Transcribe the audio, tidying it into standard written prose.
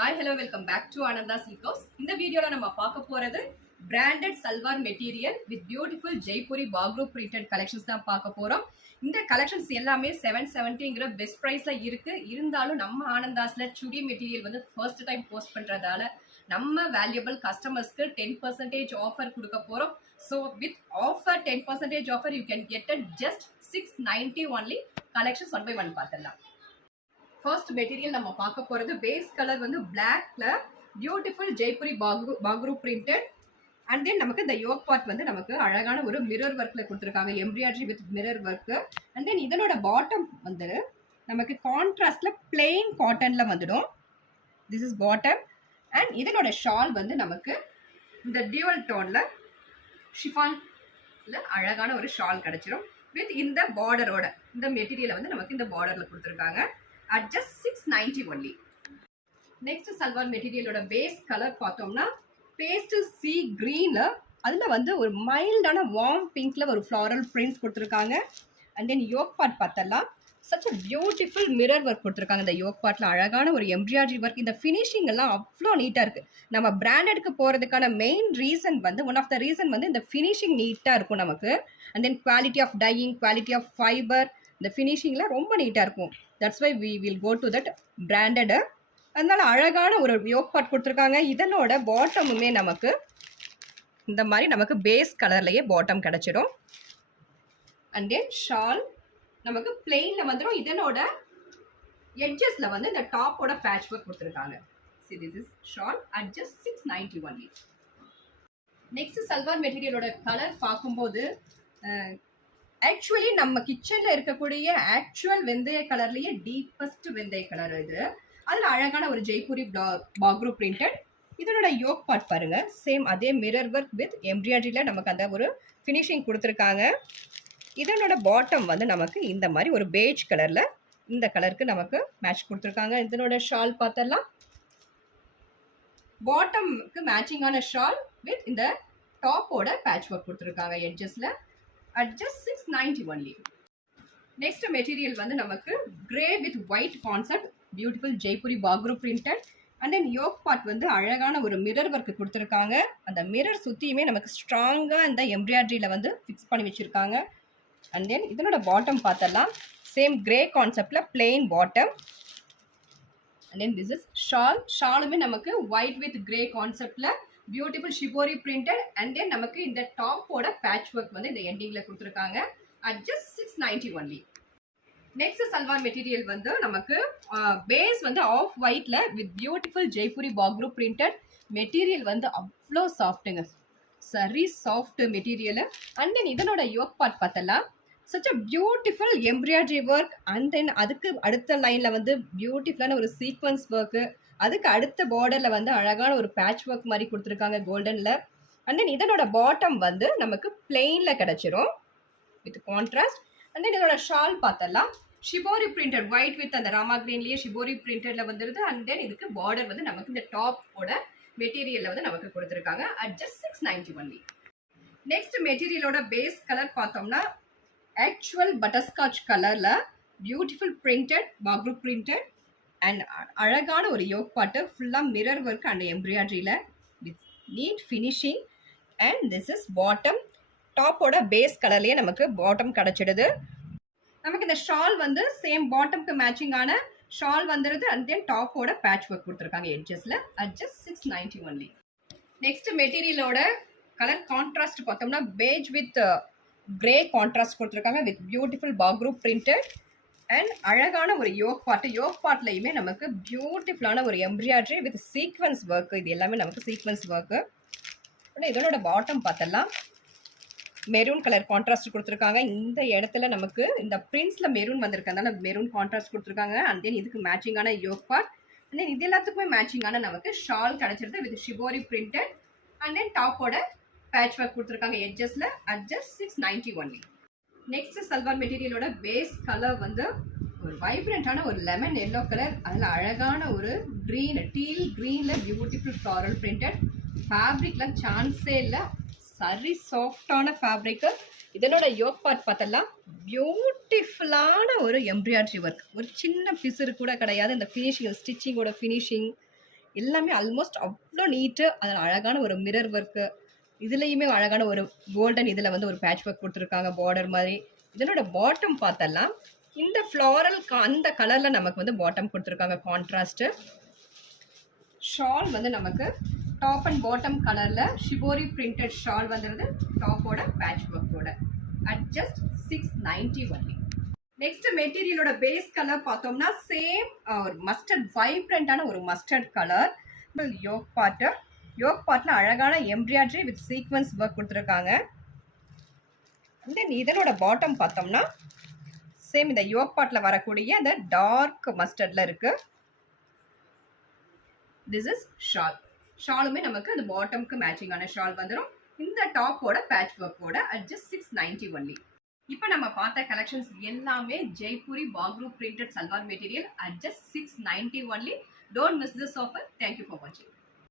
Hi, hello, welcome back to Ananda Silk House. இந்த வீடியோல நம்ம பார்க்க போறது branded salwar material with beautiful Jaipuri bagru printed collections தான் பார்க்க போறோம். இந்த கலெக்ஷன்ஸ் எல்லாமே 770ங்கற பெஸ்ட் பிரைஸ்ல இருக்கு. இருந்தாலும் நம்ம ஆனந்தாஸ்ல சுடி மெட்டீரியல் வந்து ஃபர்ஸ்ட் டைம் போஸ்ட் பண்றதால நம்ம வேல்யூபிள் கஸ்டமர்ஸ்க்கு 10% ஆஃபர் கொடுக்க போறோம். So with offer 10% offer you can get it just 690 only. Collections one by one பார்த்தலாம். ஃபர்ஸ்ட் மெட்டீரியல் நம்ம பார்க்க போகிறது பேஸ் கலர் வந்து பிளாக்ல beautiful Jaipuri Bagru printed and then நமக்கு இந்த யோக் பார்ட் வந்து நமக்கு அழகான ஒரு மிரர் ஒர்க்கில் கொடுத்துருக்காங்க, embroidery with mirror work. And then இதனோட பாட்டம் வந்து நமக்கு கான்ட்ராஸ்டில் பிளெயின் காட்டனில் வந்துடும். This is bottom. அண்ட் இதனோட ஷால் வந்து நமக்கு இந்த டியூவல் டோனில் ஷிஃபானில் அழகான ஒரு ஷால் கிடச்சிரும் வித் இந்த பார்டரோட. இந்த மெட்டீரியலை வந்து நமக்கு இந்த பார்டரில் கொடுத்துருக்காங்க at just 690 only. Next salwar மெட்டீரியலோட பேஸ் கலர் பார்த்தோம்னா பேஸ்ட் சி கிரீன்ல அதுல வந்து ஒரு மைல்டான வார்ம் பிங்க்ல ஒரு ஃப்ளாரல் பிரிண்ட்ஸ் கொடுத்துருக்காங்க. அண்ட் தென் யோக் பார்ட் பார்த்தலாம் such a beautiful mirror work கொடுத்துருக்காங்க. இந்த யோக் பார்ட்ல அழகான ஒரு எம்ப்ராய்டரி ஒர்க். இந்த ஃபினிஷிங் எல்லாம் அவ்வளோ நீட்டாக இருக்கு. நம்ம பிராண்டடுக்கு போகிறதுக்கான மெயின் ரீசன் வந்து ஒன் ஆஃப் த ரீசன் வந்து இந்த ஃபினிஷிங் நீட்டாக இருக்கும் நமக்கு. And then quality of dyeing, quality of fibre, இந்த ஃபினிஷிங்கில் ரொம்ப நீட்டாக இருக்கும். That's why we will go to that branded. அதனால அழகான ஒரு யோக் பார்ட் கொடுத்துருக்காங்க. இதனோட பாட்டமுமே நமக்கு இந்த மாதிரி நமக்கு பேஸ் கலர்லேயே பாட்டம் கிடச்சிடும். அண்ட் தென் ஷால் நமக்கு பிளெயினில் வந்துடும். இதனோட எட்ஜஸில் வந்து இந்த டாப்போட பேட்ச் ஒர்க் கொடுத்துருக்காங்க. See, this is shawl at just 690 only. Next salwar மெட்டீரியலோட கலர் பார்க்கும்போது ஆக்சுவலி நம்ம கிச்சனில் இருக்கக்கூடிய ஆக்சுவல் வெந்தய கலர்லேயே டீப்பஸ்ட் வெந்தய கலர் இது. அதில் அழகான ஒரு ஜெய்புரி பாக்ரு பிரிண்டட். இதனோட யோக் பார்ட் பாருங்க, சேம் அதே மிரர் ஒர்க் வித் எம்ப்ராய்டரியில் நமக்கு அந்த ஒரு ஃபினிஷிங் கொடுத்துருக்காங்க. இதனோட பாட்டம் வந்து நமக்கு இந்த மாதிரி ஒரு பேஜ் கலரில் இந்த கலருக்கு நமக்கு மேட்ச் கொடுத்துருக்காங்க. இதனோட ஷால் பார்த்தலாம் பாட்டம்க்கு மேட்சிங்கான ஷால் வித் இந்த டாப்போட பேட்ச் ஒர்க் கொடுத்துருக்காங்க எட்ஜஸில். at just 690 only. Next material வந்து நமக்கு grey with white concept, beautiful Jaipuri bagru printed. And then yoke part வந்து அழகான ஒரு மிரர் ஒர்க் கொடுத்துருக்காங்க. அந்த மிரர் சுற்றியுமே நமக்கு ஸ்ட்ராங்காக இந்த எம்ப்ராய்டரியில் வந்து ஃபிக்ஸ் பண்ணி வச்சுருக்காங்க. அண்ட் தென் இதனோட பாட்டம் பார்த்தலாம் சேம் கிரே கான்செப்டில் plain bottom. And then this is shawl. ஷாலுமே நமக்கு ஒயிட் வித் கிரே கான்செப்டில் beautiful shibori printed. And then நமக்கு இந்த டாப்போட பேட்ச் ஒர்க் வந்து இந்த எண்டிங்கில் கொடுத்துருக்காங்க at just 690 only. Next salwar material வந்து நமக்கு பேஸ் வந்து ஆஃப் ஒயிட்ல with beautiful Jaipuri Bagru printed. Material வந்து அவ்வளோ சாஃப்ட்டுங்க, சரி சாஃப்ட் மெட்டீரியல். அண்ட் தென் இதனோட யோக் பார்ட் பார்த்தலாம் such a beautiful embroidery work. And then அதுக்கு அடுத்த லைனில் வந்து பியூட்டிஃபுல்லான ஒரு சீக்வன்ஸ் ஒர்க்கு. அதுக்கு அடுத்த பார்டரில் வந்து அழகான ஒரு பேட்ச் ஒர்க் மாதிரி கொடுத்துருக்காங்க கோல்டனில். அண்ட் தென் இதனோட பாட்டம் வந்து நமக்கு பிளெயினில் கிடச்சிரும் வித் கான்ட்ராஸ்ட். அண்ட் தென் இதோட ஷால் பார்த்தலாம் ஷிபோரி பிரிண்டட் ஒயிட் வித் அந்த ராமா கிரீன்லேயே ஷிபோரி பிரிண்டடில் வந்துடுது. அண்ட் தென் இதுக்கு பார்டர் வந்து நமக்கு இந்த டாப்போட மெட்டீரியலில் வந்து நமக்கு கொடுத்துருக்காங்க அட் ஜஸ்ட் 690 ஒன்லி. நெக்ஸ்ட் மெட்டீரியலோட பேஸ் கலர் பார்த்தோம்னா ஆக்சுவல் பட்டர்ஸ்காட்ச் கலரில் beautiful printed Bagru printed. And அழகான ஒரு யோக் பாட்டு ஃபுல்லாக மிரர் ஒர்க் அண்ட் எம்ப்ராய்டரியில் with neat finishing. And this is bottom. டாப்போட பேஸ் கலர்லேயே நமக்கு பாட்டம் கிடச்சிடுது. நமக்கு இந்த ஷால் வந்து சேம் பாட்டம்க்கு மேட்சிங்கான ஷால் வந்துடுது. அண்ட் தென் டாப்போட பேட்ச் ஒர்க் கொடுத்துருக்காங்க எட்ஜஸில் அட் ஜஸ்ட் 690 ஒன்லி. நெக்ஸ்ட் மெட்டீரியலோட கலர் கான்ட்ராஸ்ட் பார்த்தோம்னா பேஜ் வித் கிரே கான்ட்ராஸ்ட் கொடுத்துருக்காங்க வித் பியூட்டிஃபுல் பாக்ரு பிரிண்டட். அண்ட் அழகான ஒரு யோக் பார்ட்டு. யோக் பார்ட்லையுமே நமக்கு பியூட்டிஃபுல்லான ஒரு எம்ப்ராய்டரி வித் சீக்வன்ஸ் ஒர்க்கு. இது எல்லாமே நமக்கு சீக்வன்ஸ் ஒர்க்கு. இதனோட பாட்டம் பார்த்தலாம் மெரூன் கலர் கான்ட்ராஸ்ட் கொடுத்துருக்காங்க. இந்த இடத்துல நமக்கு இந்த பிரிண்ட்ஸில் மெரூன் வந்திருக்கிறதுனால மெரூன் கான்ட்ராஸ்ட் கொடுத்துருக்காங்க. அண்ட் தென் இதுக்கு மேட்சிங்கான யோக் பார்ட். அண்ட் தென் இது எல்லாத்துக்குமே மேட்சிங்கான நமக்கு ஷால் கிடச்சிருது with shibori printed. And then டாப்போட பேட்ச் ஒர்க் கொடுத்துருக்காங்க எட்ஜஸில் at just 690 only. Next salwar மெட்டீரியலோட பேஸ் கலர் வந்து ஒரு வைப்ரண்டான ஒரு லெமன் எல்லோ கலர். அதில் அழகான ஒரு க்ரீன் டீல் க்ரீனில் பியூட்டிஃபுல் ஃப்ளாரல் பிரிண்டட். ஃபேப்ரிக்லாம் சான்ஸே இல்லை, சரி சாஃப்டான ஃபேப்ரிக்கு. இதனோட யோக் பார்ட் பார்த்தலாம் பியூட்டிஃபுல்லான ஒரு எம்ப்ராய்டரி ஒர்க். ஒரு சின்ன பிசுறு கூட கிடையாது. இந்த ஃபினிஷிங் ஸ்டிச்சிங்கோட ஃபினிஷிங் எல்லாமே ஆல்மோஸ்ட் அவ்வளோ நீட்டு. அதில் அழகான ஒரு மிரர் ஒர்க்கு, இதுலேயுமே அழகான ஒரு கோல்டன் இதில் வந்து ஒரு பேட்ச் ஒர்க் கொடுத்துருக்காங்க பார்டர் மாதிரி. இதனோட பாட்டம் பார்த்தலாம் இந்த ஃப்ளாரல் அந்த கலரில் நமக்கு வந்து பாட்டம் கொடுத்துருக்காங்க கான்ட்ராஸ்ட்டு. ஷால் வந்து நமக்கு டாப் அண்ட் பாட்டம் கலரில் ஷிபோரி பிரிண்டட் ஷால் வந்துடுது டாப்போட பேட்ச் ஒர்க்கோட அட் ஜஸ்ட் 690 ஒன்லி. நெக்ஸ்ட் மெட்டீரியலோட பேஸ் கலர் பார்த்தோம்னா சேம் ஒரு மஸ்டர்ட் வைப்ரண்டான ஒரு மஸ்டர்ட் கலர். யோக் பார்ட்டில் அழகான எம்ப்ராய்டரி வித் சீக்வன்ஸ் ஒர்க் கொடுத்துருக்காங்க. தென் இதனோட பாட்டம் பார்த்தோம்னா சேம் இந்த யோக் பார்ட்டில் வரக்கூடிய அந்த டார்க் மஸ்டர்டில் இருக்கு. This is shawl. ஷாலுமே நமக்கு அந்த பாட்டம்க்கு மேட்சிங்கான ஷால் வந்துடும் இந்த டாப்போட பேட்ச் ஒர்க்கோட அட் ஜஸ்ட் 690 ஒன்லி. இப்போ நம்ம பார்த்த கலெக்ஷன்ஸ் எல்லாமே Jaipuri Bagru printed salwar material at just 690 only. Don't miss this offer. Thank you for வாட்சிங்.